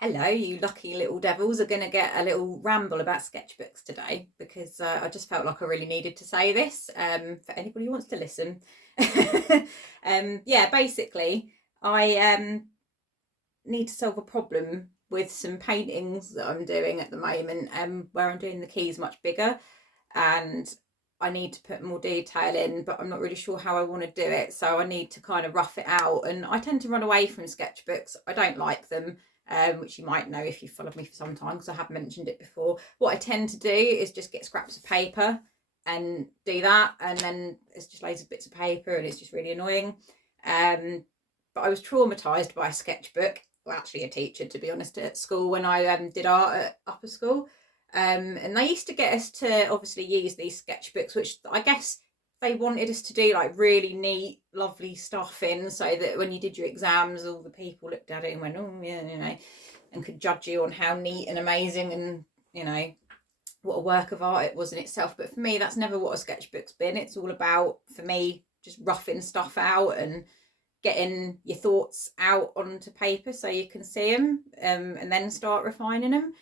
Hello, you lucky little devils are going to get a little ramble about sketchbooks today because I just felt like I really needed to say this for anybody who wants to listen. Yeah, basically, I need to solve a problem with some paintings that I'm doing at the moment where I'm doing the keys much bigger and I need to put more detail in, but I'm not really sure how I want to do it. So I need to kind of rough it out. And I tend to run away from sketchbooks. I don't like them, which you might know if you've followed me for some time because I have mentioned it before. What I tend to do is just get scraps of paper and do that. And then it's just loads of bits of paper and it's just really annoying. But I was traumatised by a sketchbook. Well, actually a teacher, to be honest, at school when I did art at upper school. And they used to get us to obviously use these sketchbooks, which I guess they wanted us to do like really neat, lovely stuff in, so that when you did your exams, all the people looked at it and went, oh, yeah, and could judge you on how neat and amazing and, what a work of art it was in itself. But for me, that's never what a sketchbook's been. It's all about, for me, just roughing stuff out and getting your thoughts out onto paper so you can see them and then start refining them.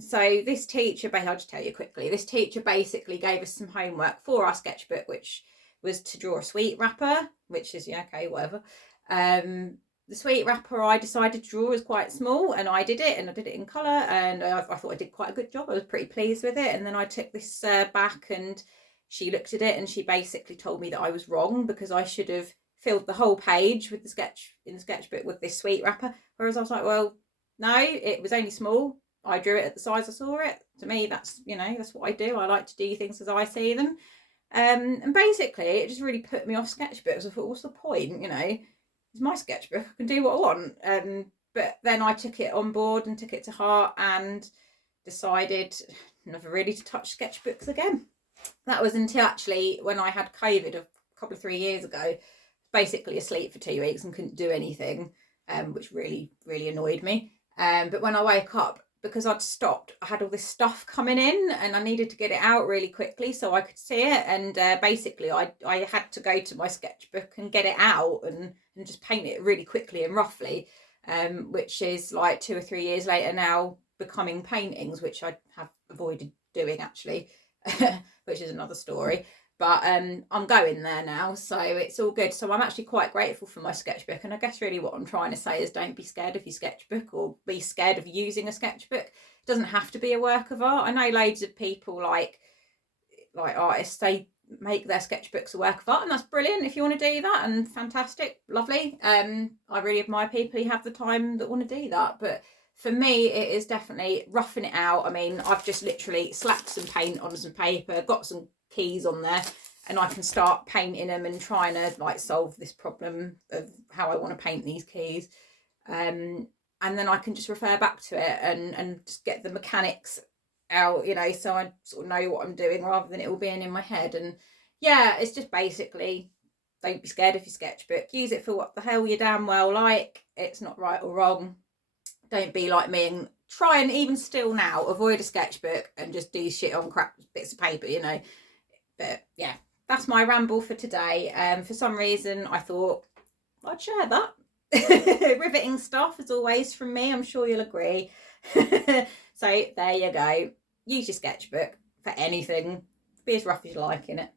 So this teacher, I'll just tell you quickly, this teacher basically gave us some homework for our sketchbook, which was to draw a sweet wrapper, which is, yeah, okay, whatever. The sweet wrapper I decided to draw was quite small and I did it, and I did it in colour, and I thought I did quite a good job. I was pretty pleased with it. And then I took this back and she looked at it and she basically told me that I was wrong because I should have filled the whole page with the sketchbook with this sweet wrapper. Whereas I was like, well, no, it was only small. I drew it at the size I saw it. To me, that's what I do. I like to do things as I see them. And basically, it just really put me off sketchbooks. I thought, what's the point? It's my sketchbook. I can do what I want. But then I took it on board and took it to heart and decided never really to touch sketchbooks again. That was until actually when I had COVID a couple of 3 years ago, basically asleep for 2 weeks and couldn't do anything, which really, really annoyed me. But when I woke up, because I'd stopped, I had all this stuff coming in and I needed to get it out really quickly so I could see it. And basically I had to go to my sketchbook and get it out and just paint it really quickly and roughly, which is like 2 or 3 years later now becoming paintings, which I have avoided doing actually, which is another story. But I'm going there now, so it's all good. So I'm actually quite grateful for my sketchbook. And I guess really what I'm trying to say is don't be scared of your sketchbook or be scared of using a sketchbook. It doesn't have to be a work of art. I know loads of people like artists, they make their sketchbooks a work of art, and that's brilliant if you want to do that, and fantastic, lovely. I really admire people who have the time that want to do that. But for me, it is definitely roughing it out. I mean, I've just literally slapped some paint on some paper, got some keys on there, and I can start painting them and trying to like solve this problem of how I want to paint these keys. And then I can just refer back to it and just get the mechanics out, so I sort of know what I'm doing rather than it all being in my head. And yeah, it's just basically don't be scared of your sketchbook. Use it for what the hell you damn well like. It's not right or wrong. Don't be like me and try and even still now avoid a sketchbook and just do shit on crap bits of paper, But yeah, that's my ramble for today. For some reason, I thought I'd share that. Riveting stuff, as always, from me. I'm sure you'll agree. So there you go. Use your sketchbook for anything. Be as rough as you like in it.